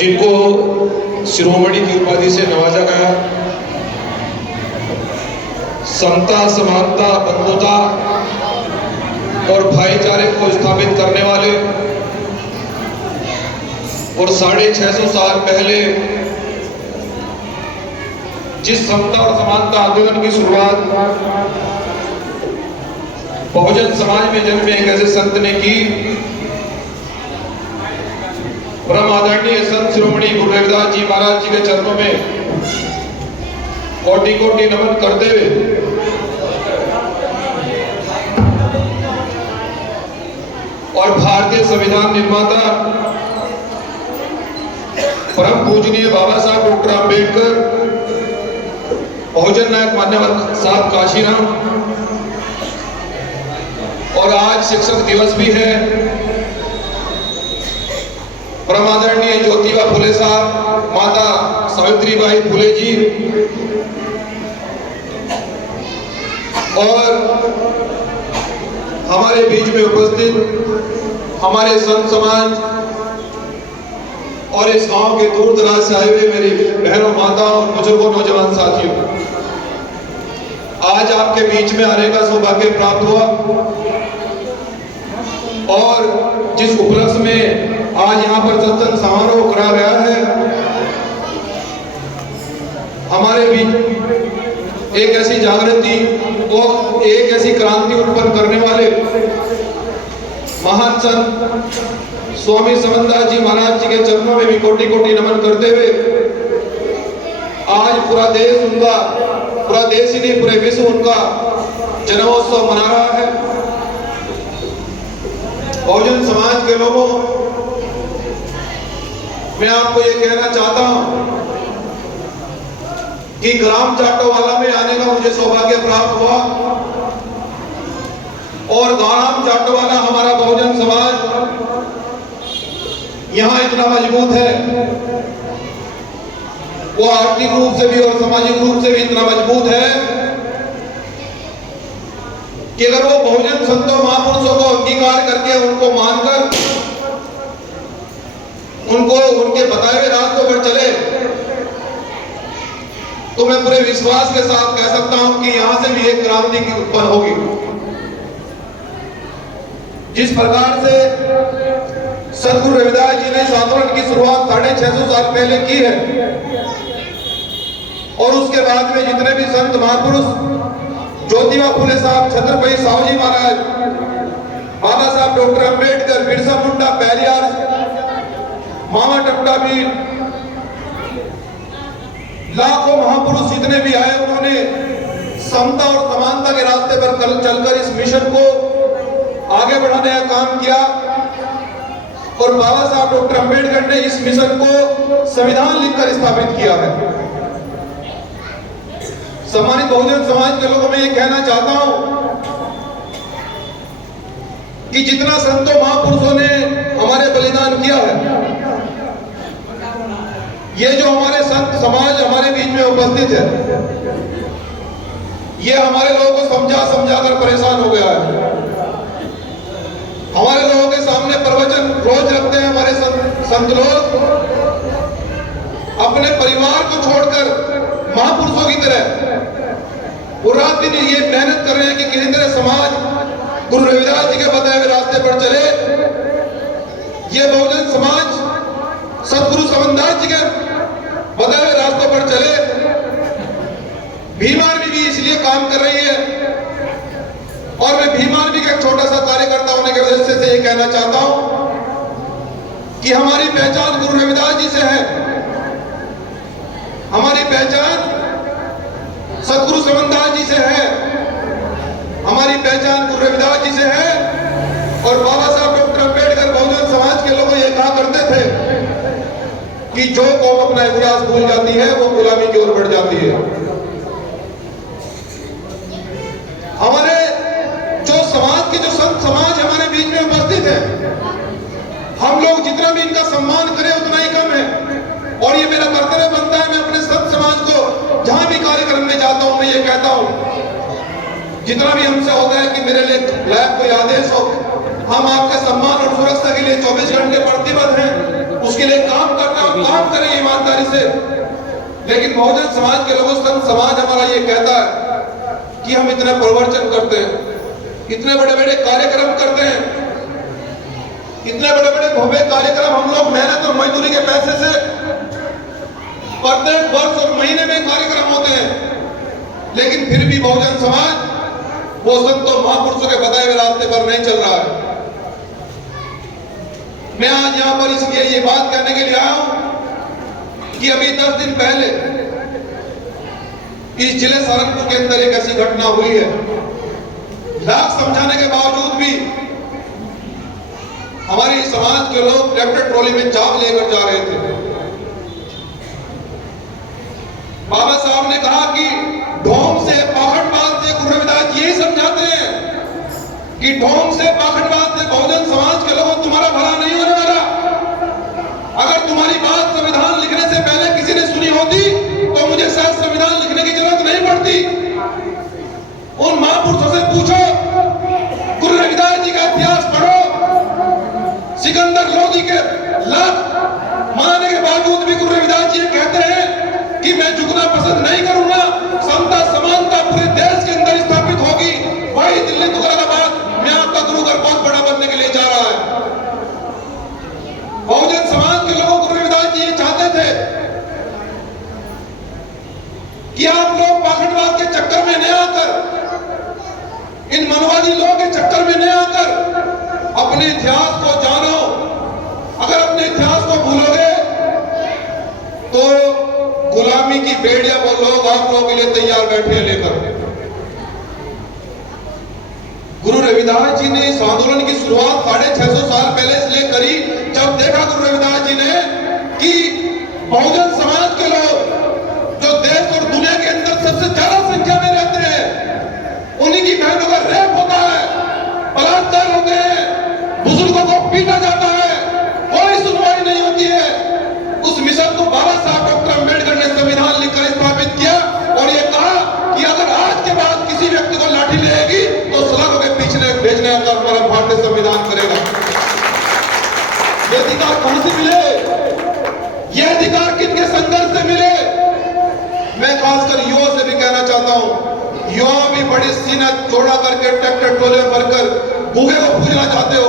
जिनको शिरोमणि की उपाधि से नवाजा गया, समता, समानता, बंधुता और भाईचारे को स्थापित करने वाले और 650 साल पहले जिस समता और समानता आंदोलन की शुरुआत बहुजन समाज में जन्मे एक ऐसे संत ने की, परम आदरणीय संत शिरोमणि गुरु रविदास जी महाराज जी के चरणों में कोटि कोटि नमन करते हुए और भारतीय संविधान निर्माता परम पूजनीय बाबा साहब डॉक्टर अंबेडकर, बहुजन नायक मान्यवर साहब काशीराम, और आज शिक्षक दिवस भी है, परम आदरणीय ज्योतिबा फुले साहब, माता सावित्रीबाई फुले जी और हमारे बीच में उपस्थित हमारे संत समाज और इस गांव के दूर दराज से आए हुए मेरी बहनों, माताओं और बुजुर्गों, नौजवान साथियों, आज आपके बीच में आने का सौभाग्य प्राप्त हुआ और जिस उपलक्ष्य में आज यहाँ पर सत्संग समारोह करा गया है, हमारे बीच एक ऐसी जागृति और एक ऐसी क्रांति उत्पन्न करने वाले महान संत स्वामी समनदास जी महाराज जी के चरणों में भी कोटि कोटि नमन करते हुए आज पूरा देश ही नहीं पूरे विश्व उनका जन्मोत्सव मना रहा है। बहुजन समाज के लोगों, मैं आपको ये कहना चाहता हूं कि ग्राम जाटोवाला में आने का मुझे सौभाग्य प्राप्त हुआ और ग्राम जाटोवाला हमारा बहुजन समाज यहां इतना मजबूत है, वो आर्थिक रूप से भी और सामाजिक रूप से भी इतना मजबूत है कि अगर वो बहुजन संतों महापुरुषों को अंगीकार करके उनको मानकर उनको उनके बताए हुए रास्तों पर चले, तो मैं पूरे विश्वास के साथ कह सकता हूं कि यहां से भी एक क्रांति की उत्पन्न होगी। जिस प्रकार से सदगुरु रविदास जी ने इस आंदोलन की शुरुआत 650 साल पहले की है और उसके बाद में जितने भी संत महापुरुष, ज्योतिबा फुले साहब, छत्रपति साहू जी महाराज, बाबा साहब डॉक्टर अंबेडकर, बिरसा मुंडा, पेरियार, मामा टप्टा भी, लाखों महापुरुष जितने भी आए, उन्होंने समता और समानता के रास्ते पर चलकर इस मिशन को आगे बढ़ाने का काम किया और बाबा साहब डॉक्टर अंबेडकर ने इस मिशन को संविधान लिखकर स्थापित किया है। सम्मानित बहुजन समाज के लोगों में ये कहना चाहता हूं कि जितना संतों महापुरुषों ने हमारे बलिदान किया है, ये जो हमारे संत समाज हमारे बीच में उपस्थित है, ये हमारे लोगों को समझा कर परेशान हो गया है। हमारे लोगों के सामने प्रवचन रोज रखते हैं हमारे संत लोग, अपने परिवार को छोड़कर महापुरुषों की तरह वो रात दिन ये मेहनत कर रहे हैं कि किसी तरह समाज गुरु रविदास जी के बताए हुए रास्ते पर चले। ये बहुजन समाज सदगुरु समनदास जी के बताए हुए रास्तों पर चले। भीम आर्मी भी इसलिए काम कर रही है और मैं भीम आर्मी का एक छोटा सा कार्यकर्ता होने की वजह से ये कहना चाहता हूं कि हमारी पहचान गुरु रविदास जी से है, हमारी पहचान सदगुरु समनदास जी से है, हमारी पहचान गुरु रविदास जी से है। और बाबा साहब डॉक्टर अंबेडकर बहुजन समाज के लोग ये कहा करते थे कि जो कौम अपना इतिहास भूल जाती है वो गुलामी की ओर बढ़ जाती है। हमारे जो समाज के जो संत समाज हमारे बीच में उपस्थित है, हम लोग जितना भी इनका सम्मान करें उतना ही कम है और ये मेरा कर्तव्य बनता है। मैं अपने संत समाज को जहां भी कार्यक्रम में जाता हूं, मैं ये कहता हूं जितना भी हमसे होता है कि मेरे लिए लायक कोई आदेश हो, हम आपके सम्मान और सुरक्षा के लिए 24 घंटे प्रतिबद्ध हैं, उसके लिए काम करना और काम ईमानदारी से। लेकिन बहुजन समाज के लोगों, संत समाज हमारा ये कहता है कि हम इतने प्रवचन करते हैं, इतने बड़े बड़े कार्यक्रम करते हैं, इतने बड़े बड़े भव्य कार्यक्रम हम लोग मेहनत और मजदूरी के पैसे से प्रत्येक वर्ष और महीने में कार्यक्रम होते हैं, लेकिन फिर भी बहुजन समाज वो संतों महापुरुषों के बताए हुए रास्ते पर नहीं चल रहा है। मैं आज यहां पर इसलिए ये बात कहने के लिए आया हूं कि अभी 10 दिन पहले इस जिले सहारनपुर के अंदर एक ऐसी घटना हुई है, लाख समझाने के बावजूद भी हमारे समाज के लोग ट्रैक्टर ट्रॉली में चाप लेकर जा रहे थे। बाबा साहब ने कहा कि ढोंग से, पाखंडवाद से गुरु रविदास यही समझाते हैं कि ढोंग से, पाखंडवाद से बहुजन समाज के लोगों तुम्हारा भला नहीं होने वाला। अगर तुम्हारी बात संविधान लिखने से पहले किसी ने सुनी होती तो मुझे शायद संविधान लिखने की जरूरत नहीं पड़ती। उन महापुरुषों से पूछो, गुरु रविदास जी का इतिहास पढ़ो, सिकंदर लोधी के लाख मानने के बावजूद भी गुरु रविदास जी कहते हैं कि मैं झुकना पसंद नहीं करूंगा, समता समानता पूरे देश के अंदर स्थापित होगी। वही दिल्ली मुरादाबाद में आपका गुरु घर बहुत बड़ा बनने के लिए जा रहा है। बहुजन समाज के लोगों गुरु रविदास जी ये चाहते थे कि आप लोग पाखंडवाद के चक्कर में न आकर, इन मनवादी लोगों के चक्कर में न आकर अपने इतिहास को जानो। अगर अपने इतिहास को भूलोगे तो गुलामी की बेड़ियां वो लोग आप लोगों के लिए तैयार बैठे हैं लेकर। गुरु रविदास जी ने इस आंदोलन की शुरुआत 650 साल पहले इसलिए करी, जब देखा गुरु रविदास जी ने कि बहुजन समाज के लोग जो देश और दुनिया के अंदर सबसे ज्यादा संख्या में रहते हैं, उन्हीं की बहनों का रेप होता है, बलात्कार होते हैं, बुजुर्गों को पीटा जाता है, कोई सुनवाई नहीं होती है। उस मिशन को बाबा साहब डॉक्टर अम्बेडकर ने संविधान लिखकर स्थापित किया और ये कहा कि अगर आज के बाद किसी व्यक्ति को लाठी लगेगी तो सलाखों के पीछे भेजने का हमारा भारतीय संविधान करेगा। ये अधिकार कहां से मिले? ये अधिकार किनके संघर्ष से मिले? मैं खासकर युवाओं से भी कहना चाहता हूं, युवा भी बड़ी सीना चौड़ा करके ट्रैक्टर ट्रॉले में भरकर गूगे को पूजना चाहते हो।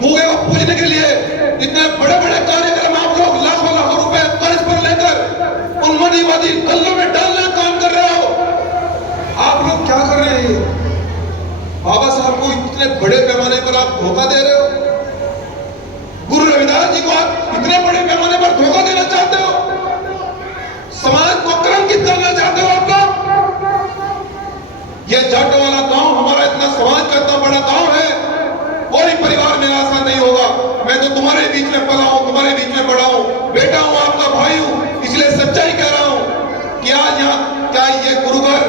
गूगे को पूजने के लिए इतने बड़े बड़े कार्यक्रम आप लोग लाखों लाखों रुपए कर्ज पर लेकर उन मनीवादी गल्लों में डालने का काम कर रहे हो। आप लोग क्या कर रहे हैं? बाबा साहब को इतने बड़े पैमाने पर आप धोखा दे रहे हो। गुरु रविदास जी को आप इतने बड़े पैमाने पर धोखा देना चाहते हो, समाज को कलंकित करना चाहते हो आप लोग। यह जट वाला गांव, हमारा इतना समाज का इतना बड़ा गांव है, कोई परिवार मेरा आसान नहीं होगा। मैं तो तुम्हारे बीच में पला हूं, तुम्हारे बीच में बड़ा हूं, बेटा हूं, आपका भाई हूं, इसलिए सच्चाई कह रहा हूं कि आज यहाँ क्या ये गुरुघर,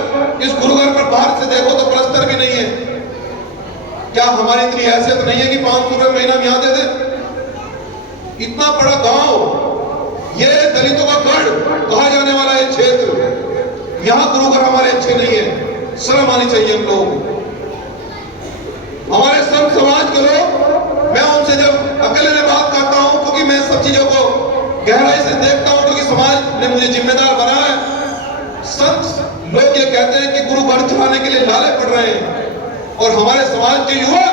इस गुरुघर पर बाहर से देखो तो प्लस्तर भी नहीं है। क्या हमारी इतनी हैसियत नहीं है कि 500 रुपए महीना हम यहाँ दे दें? इतना बड़ा गांव, ये दलितों का गढ़ कहा जाने वाला ये क्षेत्र, यहाँ गुरुघर हमारे अच्छे नहीं है। शर्म आनी चाहिए हम लोग। हमारे संत समाज के लोग, मैं उनसे जब अकेले में बात करता हूं, क्योंकि मैं सब चीजों को गहराई से देखता हूं, क्योंकि समाज ने मुझे जिम्मेदार बनाया है। संत लोग ये कहते हैं कि गुरु घर चलाने के लिए लाले पड़ रहे हैं और हमारे समाज के युवा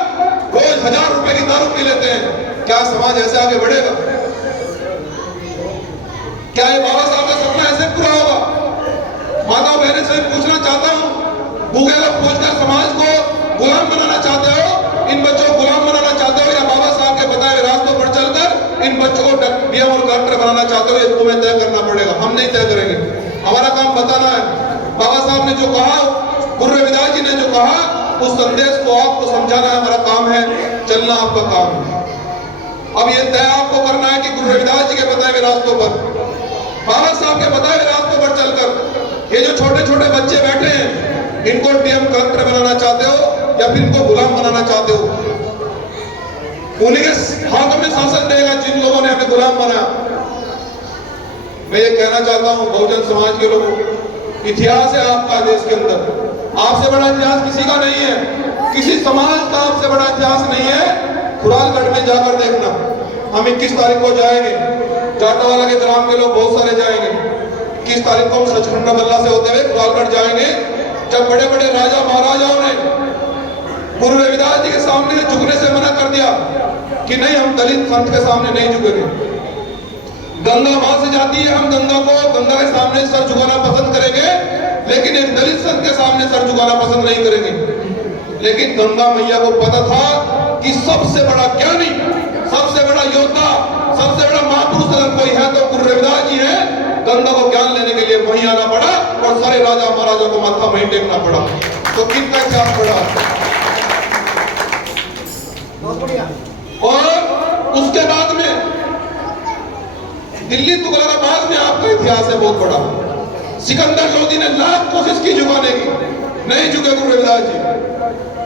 रोज 1000 रुपए की दारू पी लेते हैं। क्या समाज ऐसे आगे बढ़ेगा? क्या ये बाबा साहब का सपना ऐसे पूरा होगा? माताओं बहनें से पूछना चाहता हूं, गूगे को पूछकर समाज को गुलाम बनाना चाहते हो, इन बच्चों को गुलाम बनाना चाहते हो, या बाबा साहब के बताए हुए रास्तों पर चलकर इन बच्चों को डीएम और कलेक्टर बनाना चाहते हो? ये तुम्हें तय करना पड़ेगा, हम नहीं तय करेंगे। हमारा काम बताना है। बाबा साहब ने जो कहा, गुरु रविदास जी ने जो कहा, उस संदेश को आपको समझाना हमारा काम है, चलना आपका काम है। अब ये तय आपको करना है कि गुरु रविदास जी के बताए हुए रास्तों पर, बाबा साहब के बताए हुए रास्तों पर चलकर ये जो छोटे छोटे बच्चे बैठे हैं, इनको डीएम कलेक्टर बनाना चाहते हो या फिर इनको गुलाम बनाना चाहते हो? उन्हीं के हाथों में शासन रहेगा जिन लोगों ने हमें गुलाम बनाया। मैं ये कहना चाहता हूं बहुजन समाज के लोगों, इतिहास है आपका देश के अंदर, आपसे बड़ा इतिहास किसी का नहीं है, किसी समाज का आपसे बड़ा इतिहास नहीं है। खुरालगढ़ में जाकर देखना, हम 21 तारीख को जाएंगे, जाटवाला के ग्राम के लोग बहुत सारे जाएंगे। 21 तारीख को हम सचखंड बल्ला से होते हुए कुरालगढ़ जाएंगे। जब बड़े बड़े राजा महाराजाओं ने गुरु रविदास जी के सामने झुकने से मना कर दिया कि नहीं, हम दलित संत के सामने नहीं झुकेंगे। गंगा वहां से जाती है, हम गंगा के सामने सर झुकाना पसंद करेंगे, लेकिन एक दलित संत के सामने सर झुकाना पसंद नहीं करेंगे। लेकिन गंगा मैया को पता था कि सबसे बड़ा ज्ञानी, सबसे बड़ा योद्धा, सबसे बड़ा महापुरुष अगर कोई है तो गुरु रविदास जी है। गंगा को ज्ञान लेने के लिए वहीं आना पड़ा और सारे राजा महाराजा को माथा वहीं टेकना पड़ा। तो कितना ख्याल पड़ा। और उसके बाद में दिल्ली तुगलकाबाद में आपका इतिहास है बहुत बड़ा। सिकंदर लोधी ने लाख कोशिश की झुकाने की, नहीं झुके गुरु रविदास जी।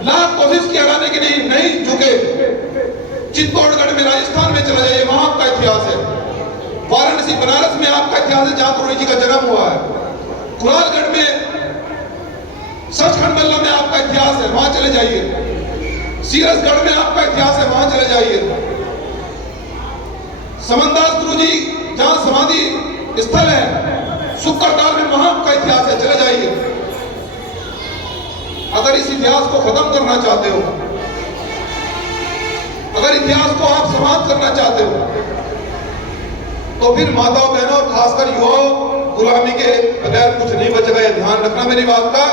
लाख कोशिश की हराने की, नहीं झुके। चित्तौड़गढ़ में, राजस्थान में चला जाइए, वहां आपका इतिहास है। वाराणसी बनारस में आपका इतिहास है, जहां गुरु जी का जन्म हुआ है। कुरालगढ़ में, सचखंड बल्ला में आपका इतिहास है, वहां चले जाइए। सीरसगढ़ में आपका इतिहास है, वहां चले जाइए। समनदास गुरु जी जहां समाधि स्थल है सुक्करताल में, वहां आपका इतिहास है, चले जाइए। अगर इस इतिहास को खत्म करना चाहते हो, अगर इतिहास को आप समाप्त करना चाहते हो, तो फिर माताओं बहनों और खासकर युवाओं, गुलामी के बगैर कुछ नहीं बचेगा। यह ध्यान रखना मेरी बात का।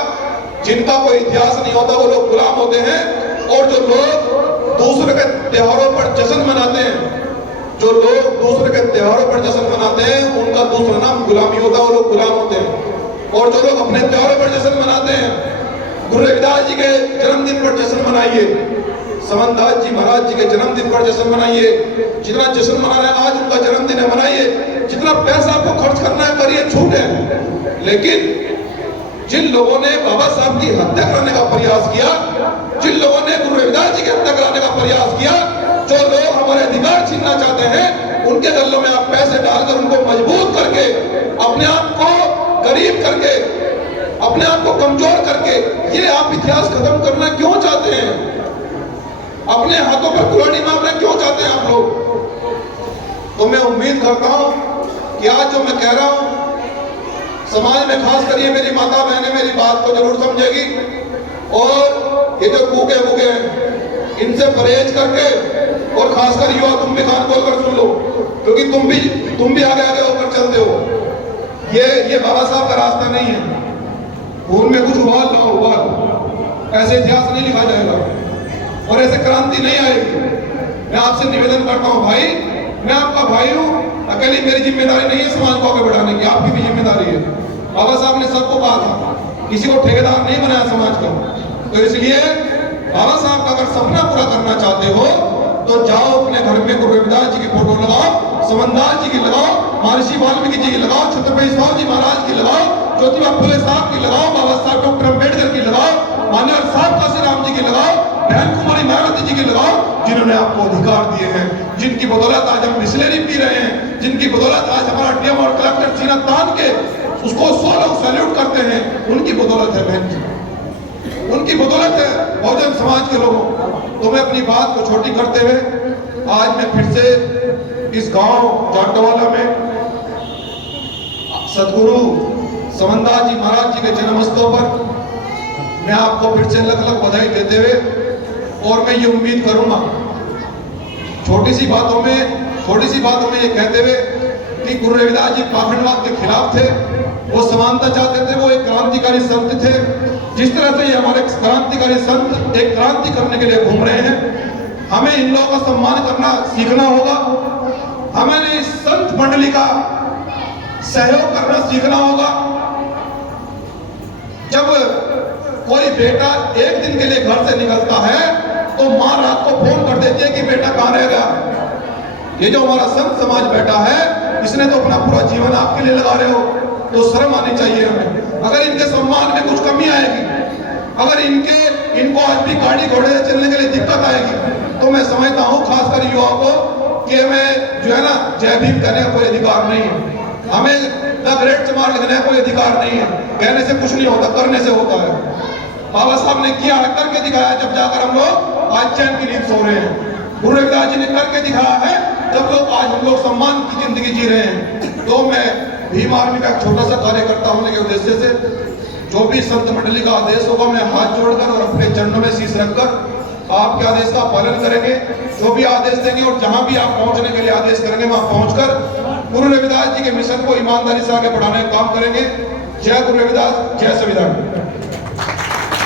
जिनका कोई इतिहास नहीं होता वो लोग गुलाम होते हैं। और जो लोग दूसरे के त्योहारों पर जश्न मनाते हैं, जो लोग दूसरे के त्योहारों पर जश्न मनाते हैं, उनका दूसरा नाम गुलामी होता है, वो लोग गुलाम होते हैं। और जो लोग अपने त्योहारों पर जश्न मनाते हैं, गुरु रविदास जी के जन्मदिन पर जश्न मनाइए, समनदास जी महाराज जी के जन्मदिन पर जश्न मनाइए। जितना जश्न मनाना है, आज उनका जन्मदिन है, मनाइए। जितना पैसा आपको खर्च करना है करिए, छूट है। लेकिन जिन लोगों ने बाबा साहब की हत्या कराने का प्रयास किया, जिन लोगों ने गुरु रविदास जी की हत्या कराने का प्रयास किया, जो लोग हमारे अधिकार छीनना चाहते हैं, उनके गलों में आप पैसे डालकर उनको मजबूत करके, अपने आप को गरीब करके, अपने आप को कमजोर करके, ये आप इतिहास खत्म करना क्यों चाहते हैं? अपने हाथों पर कुल्हाड़ी मारना क्यों चाहते हैं आप लोग? तो मैं उम्मीद करता हूं कि आज जो मैं कह रहा हूं, समाज में खास करिए मेरी माता बहनें मेरी बात को जरूर समझेगी। और ये जो कूके वूके हैं, इनसे परहेज करके, और खासकर युवा तुम भी कान खोलकर सुन लो, क्योंकि तुम भी आगे आगे होकर चलते हो। ये बाबा साहब का रास्ता नहीं है। खून में कुछ उबाल ना उबाल, ऐसे इतिहास नहीं लिखा जाएगा और ऐसे क्रांति नहीं आएगी। मैं आपसे निवेदन करता हूं भाई, मैं आपका भाई हूं। अकेली मेरी जिम्मेदारी नहीं है समाज को आगे बढ़ाने की, आपकी भी जिम्मेदारी है। बाबा साहब ने सबको कहा था, किसी को ठेकेदार नहीं बनाया समाज का। तो इसलिए बाबा साहब का अगर सपना पूरा करना चाहते हो तो जाओ अपने घर में गुरु रविदास जी की फोटो लगाओ, समनदास जी की लगाओ, महर्षि वाल्मीकि जी की लगाओ, छत्रपति शिवाजी जी महाराज की लगाओ, ज्योतिबा फुले साहब की लगाओ, बाबा साहब डॉक्टर अम्बेडकर की लगाओ, मान्यवर साहब काशीराम जी की लगाओ, बहन कुमारी मायावती जी की लगाओ, जिन्होंने आपको अधिकार दिए हैं, जिनकी बदौलत आज हम बिस्लेरी पी रहे हैं, जिनकी बदौलत आज हमारा डीएम और कलेक्टर सीना तान के उसको 100 लोग सैल्यूट करते हैं। उनकी बदौलत है बहन जी, उनकी बदौलत है बहुजन समाज के लोगों। तो मैं अपनी बात को छोटी करते हुए आज मैं फिर से इस गांव जाटवाला में सदगुरु समनदास जी महाराज जी के जन्मोत्सव पर मैं आपको फिर से लख लख बधाई देते हुए, और मैं ये उम्मीद करूंगा छोटी सी बातों में ये कहते हुए कि गुरु रविदास जी पाखंडवाद के खिलाफ थे, वो समानता चाहते थे, वो एक क्रांतिकारी संत थे। जिस तरह से ये हमारे क्रांतिकारी संत एक क्रांति करने के लिए घूम रहे हैं, हमें इन लोगों का सम्मान करना सीखना होगा। हमें इस संत मंडली का सहयोग करना सीखना होगा। जब कोई बेटा एक दिन के लिए घर से निकलता है तो माँ रात को फोन कर देती है कि बेटा कहाँ रह गया। ये जो हमारा संत समाज बैठा है, इसने तो अपना पूरा जीवन आपके लिए लगा रहे हो, तो शर्म आनी चाहिए हमें। अगर इनके सम्मान में कुछ कमी आएगी, अगर इनको आज भी गाड़ी घोड़े से चलने के लिए दिक्कत आएगी, तो मैं समझता हूँ खासकर युवाओं को कि हमें जो है ना जय भीम कहने का कोई अधिकार नहीं है, हमें द ग्रेट चमार लिखने का कोई अधिकार नहीं है। कहने से कुछ नहीं होता, करने से होता है। बाबा साहब ने किया है, करके दिखाया, जब जाकर हम लोग आज चैन की नींद सो रहे हैं। गुरु रविदास जी ने करके दिखाया है, जब लोग आज हम लोग सम्मान की जिंदगी जी रहे हैं। तो मैं भीम आर्मी का एक छोटा सा कार्यकर्ता होने के उद्देश्य से जो भी संत मंडली का आदेश होगा मैं हाथ जोड़कर और अपने चरणों में शीश रखकर आपके आदेश का पालन करेंगे। जो भी आदेश देंगे और जहां भी आप पहुंचने के लिए आदेश करेंगे वहां पहुंचकर गुरु रविदास जी के मिशन को ईमानदारी से आगे बढ़ाने का काम करेंगे। जय गुरु रविदास, जय संविधान।